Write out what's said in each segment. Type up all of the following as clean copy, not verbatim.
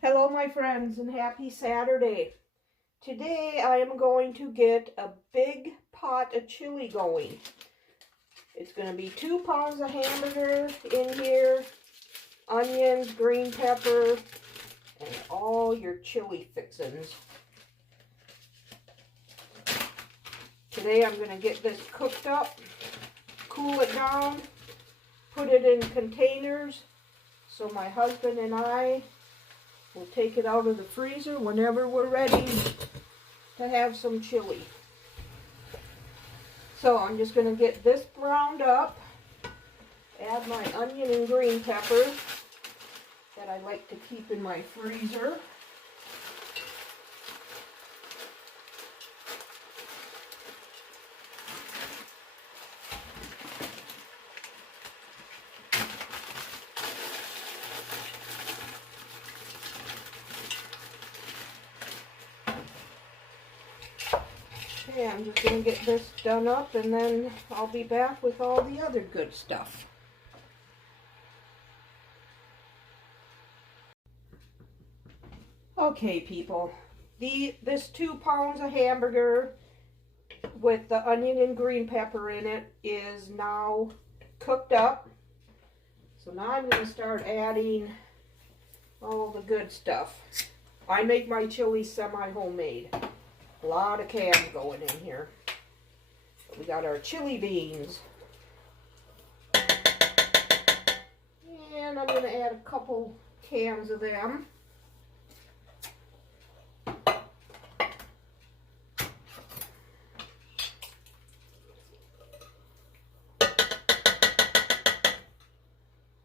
Hello my friends and happy Saturday. Today I am going to get a big pot of chili going. It's going to be 2 pounds of hamburger in here, onions, green pepper, and all your chili fixins. Today I'm going to get this cooked up, cool it down, put it in containers so my husband and I will take it out of the freezer whenever we're ready to have some chili. So I'm just going to get this browned up, add my onion and green pepper that I like to keep in my freezer. Okay, I'm just going to get this done up and then I'll be back with all the other good stuff. Okay people, this 2 pounds of hamburger with the onion and green pepper in it is now cooked up. So now I'm going to start adding all the good stuff. I make my chili semi-homemade. A lot of cans going in here. We got our chili beans. And I'm going to add a couple cans of them.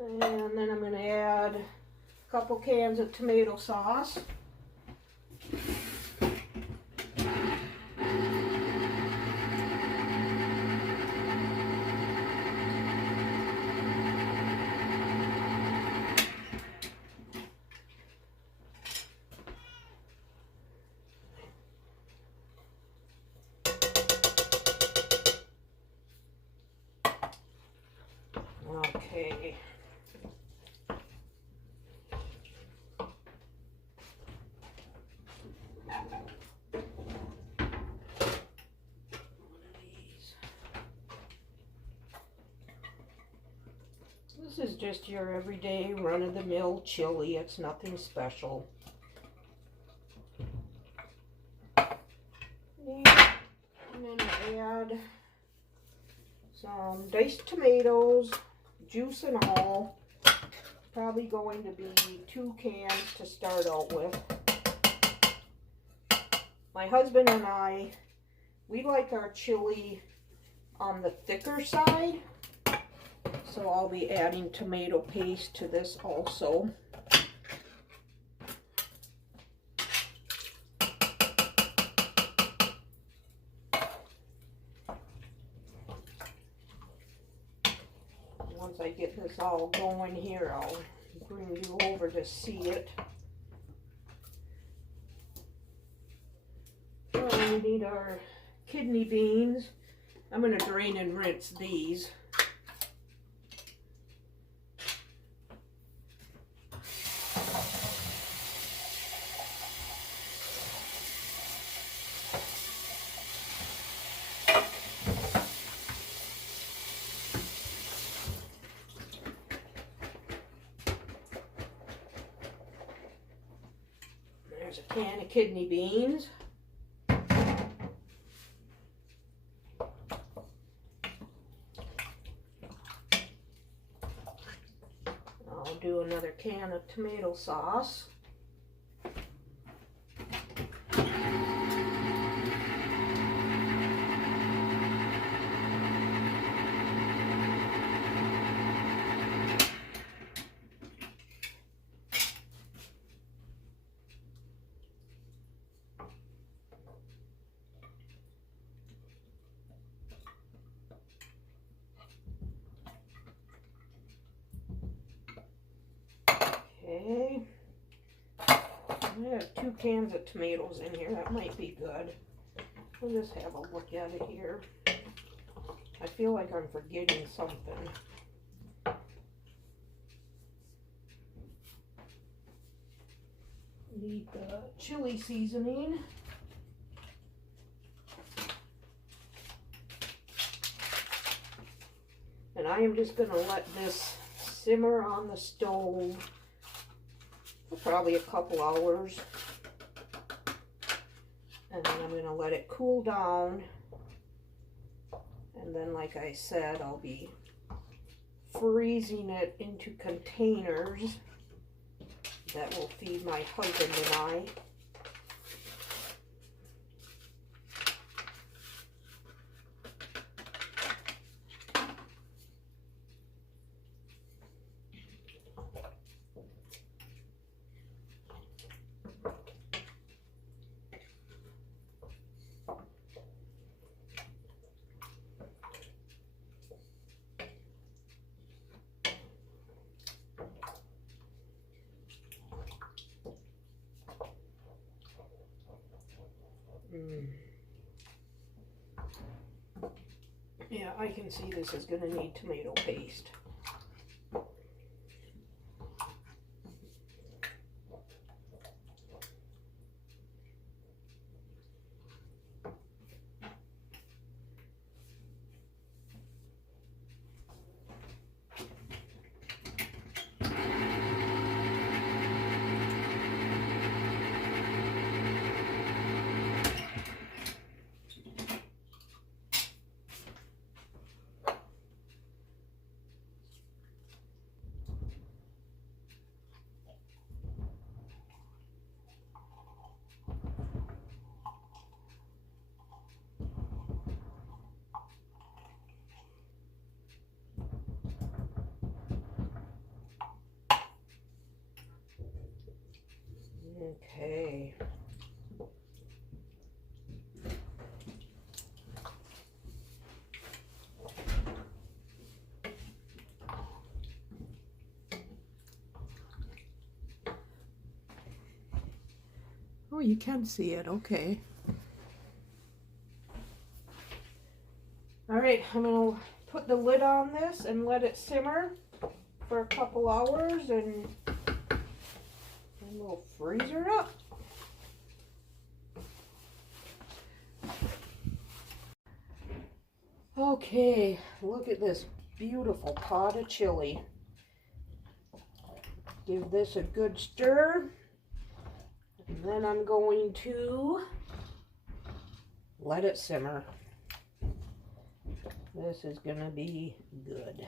And then I'm going to add a couple cans of tomato sauce. Okay. This is just your everyday run-of-the-mill chili. It's nothing special. And I'm going to add some diced tomatoes, juice and all. Probably going to be 2 cans to start out with. My husband and I, we like our chili on the thicker side. So I'll be adding tomato paste to this also. Once I get this all going here, I'll bring you over to see it. So we need our kidney beans. I'm going to drain and rinse these. There's a can of kidney beans. I'll do another can of tomato sauce. Okay, I have 2 cans of tomatoes in here. That might be good. We'll just have a look at it here. I feel like I'm forgetting something. Need the chili seasoning. And I am just going to let this simmer on the stove for probably a couple hours. And then I'm going to let it cool down. And then, like I said, I'll be freezing it into containers that will feed my husband and I. Yeah, I can see this is going to need tomato paste. Okay. Oh, you can see it. Okay. All right, I'm going to put the lid on this and let it simmer for a couple hours, and we'll freeze her up. Okay, look at this beautiful pot of chili. Give this a good stir, and then I'm going to let it simmer. This is gonna be good.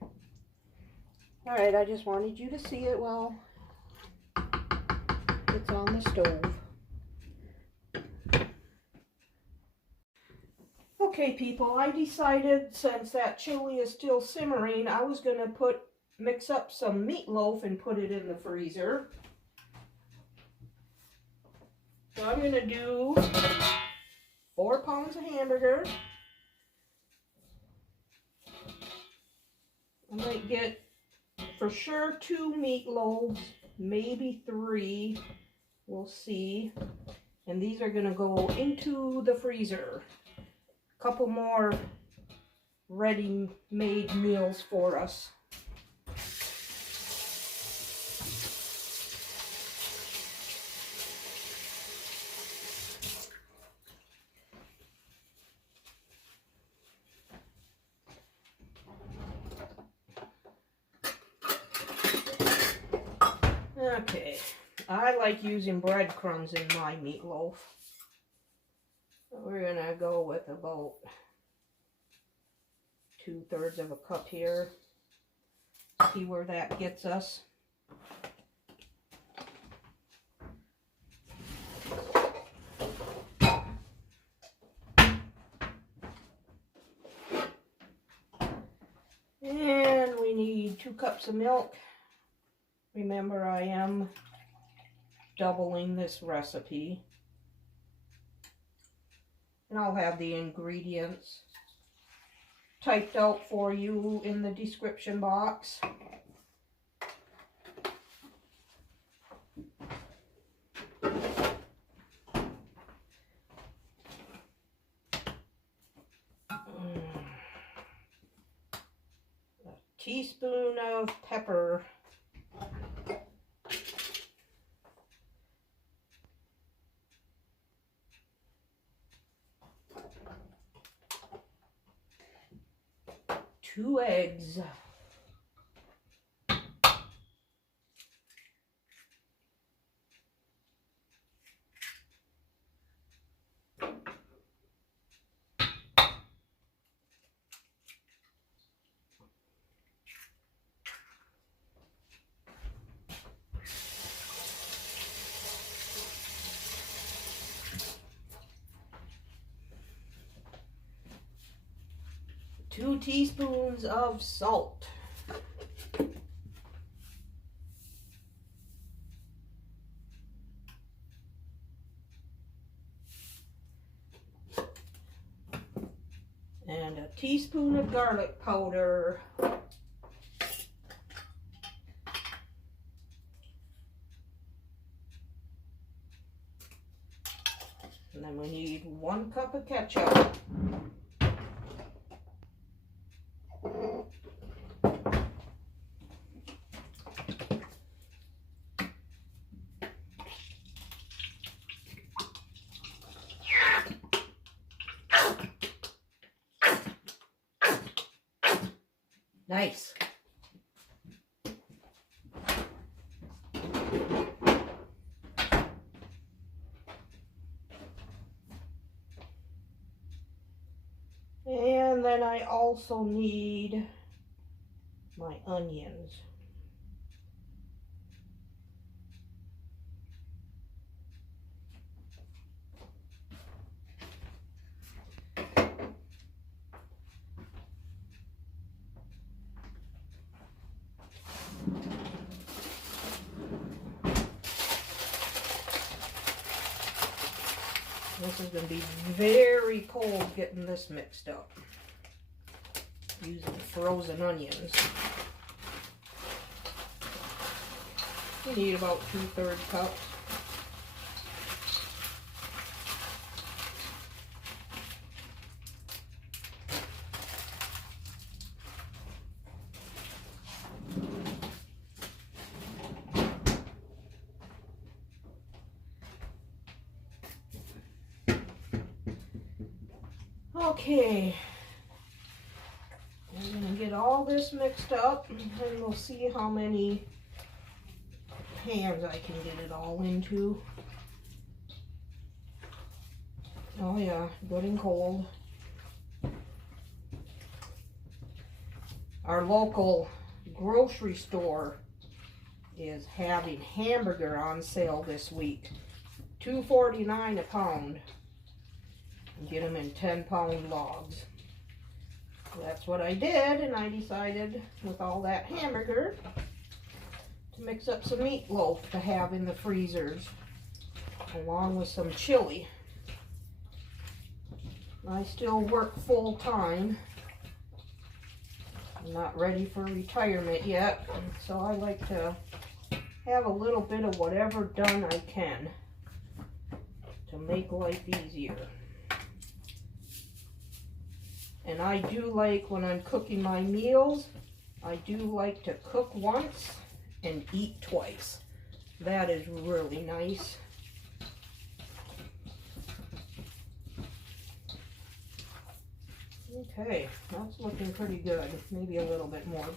All right, I just wanted you to see it while it's on the stove. Okay, people, I decided since that chili is still simmering, I was gonna mix up some meatloaf and put it in the freezer. So I'm gonna do 4 pounds of hamburger. I might get for sure 2 meatloaves, maybe 3. We'll see. And these are gonna go into the freezer. A couple more ready-made meals for us. Okay, I like using breadcrumbs in my meatloaf. We're gonna go with about 2/3 of a cup here. See where that gets us. And we need 2 cups of milk. Remember, I am doubling this recipe. And I'll have the ingredients typed out for you in the description box. A teaspoon of pepper. 2 eggs. Two teaspoons of salt. And a teaspoon of garlic powder. And then we need 1 cup of ketchup. Nice. And then I also need my onions. This is going to be very cold getting this mixed up. Using frozen onions. You need about 2/3 cups. Okay, I'm going to get all this mixed up and we'll see how many pans I can get it all into. Oh yeah, good and cold. Our local grocery store is having hamburger on sale this week. $2.49 a pound. Get them in 10-pound logs. So that's what I did, and I decided with all that hamburger to mix up some meatloaf to have in the freezers along with some chili. I still work full time. I'm not ready for retirement yet, so I like to have a little bit of whatever done I can to make life easier. And I do like, when I'm cooking my meals, I do like to cook once and eat twice. That is really nice. Okay, that's looking pretty good. Maybe a little bit more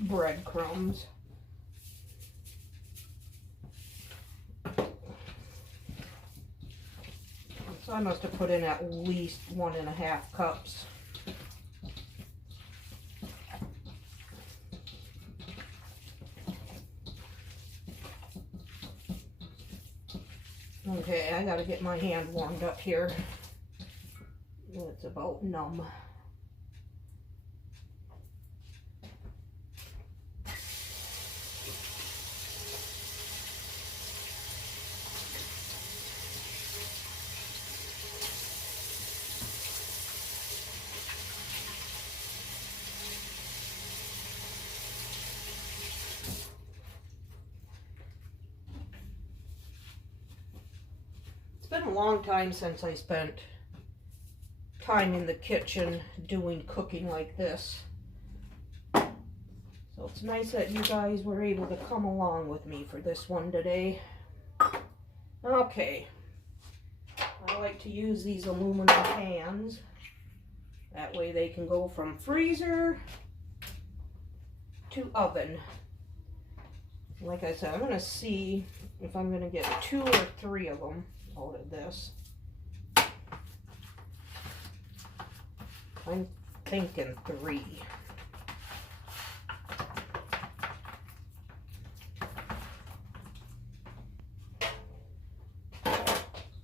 breadcrumbs. So I must have put in at least 1.5 cups. Okay, I gotta get my hand warmed up here. It's about numb. It's been a long time since I spent time in the kitchen doing cooking like this. So it's nice that you guys were able to come along with me for this one today. Okay. I like to use these aluminum pans. That way they can go from freezer to oven. Like I said, I'm going to see if I'm going to get 2 or 3 of them out of this. I'm thinking 3.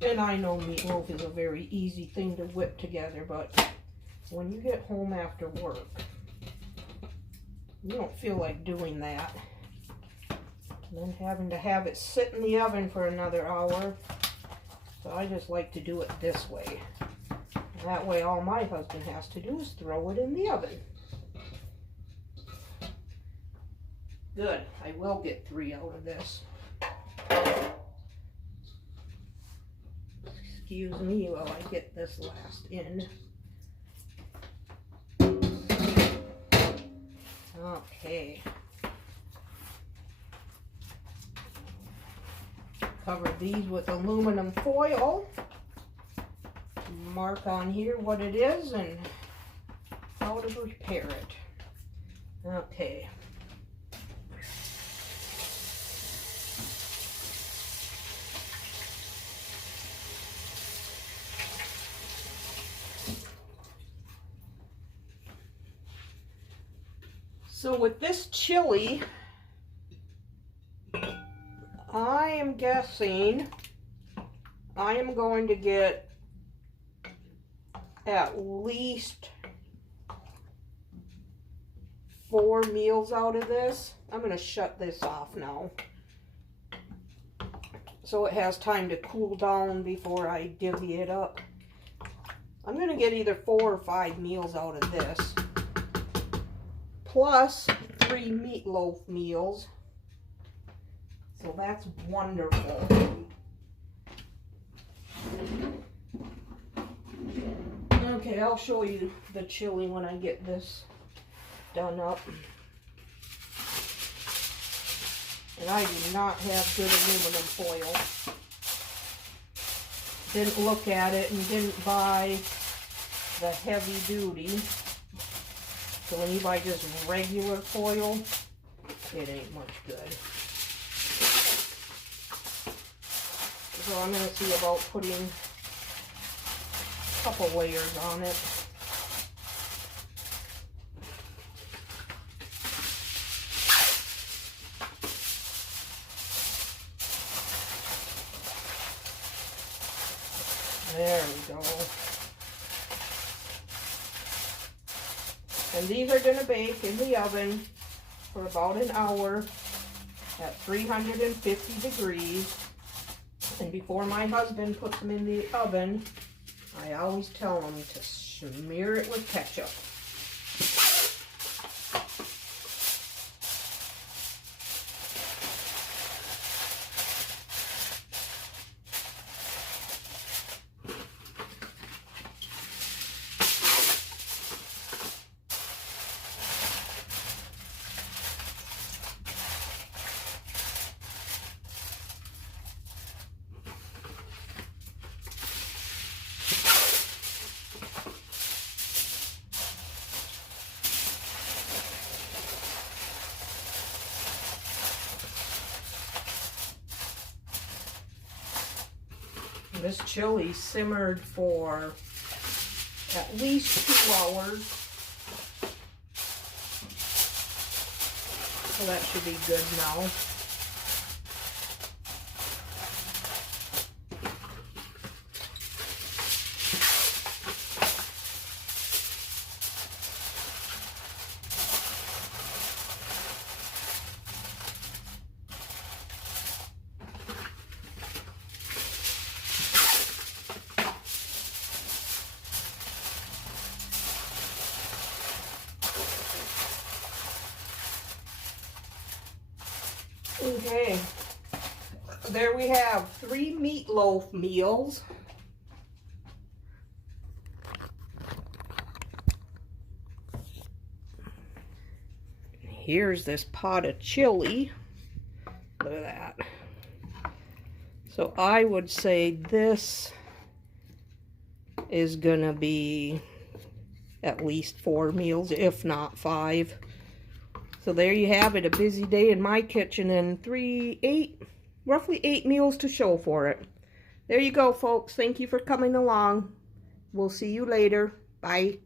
And I know meatloaf is a very easy thing to whip together, but when you get home after work, you don't feel like doing that. And then having to have it sit in the oven for another hour. So I just like to do it this way. That way all my husband has to do is throw it in the oven. Good. I will get 3 out of this. Excuse me while I get this last in. Okay. Cover these with aluminum foil. Mark on here what it is and how to prepare it. Okay. So with this chili, I am guessing I am going to get at least 4 meals out of this. I'm going to shut this off now, so it has time to cool down before I divvy it up. I'm going to get either 4 or 5 meals out of this, plus 3 meatloaf meals. So that's wonderful. Okay, I'll show you the chili when I get this done up. And I do not have good aluminum foil. Didn't look at it and didn't buy the heavy duty. So when you buy just regular foil, it ain't much good. So I'm going to see about putting a couple layers on it. There we go. And these are going to bake in the oven for about an hour at 350 degrees. And before my husband puts them in the oven, I always tell him to smear it with ketchup. This chili simmered for at least 2 hours. So that should be good now. Okay, there we have 3 meatloaf meals. Here's this pot of chili. Look at that. So I would say this is gonna be at least 4 meals, if not 5. So there you have it, a busy day in my kitchen and roughly 8 meals to show for it. There you go, folks. Thank you for coming along. We'll see you later. Bye.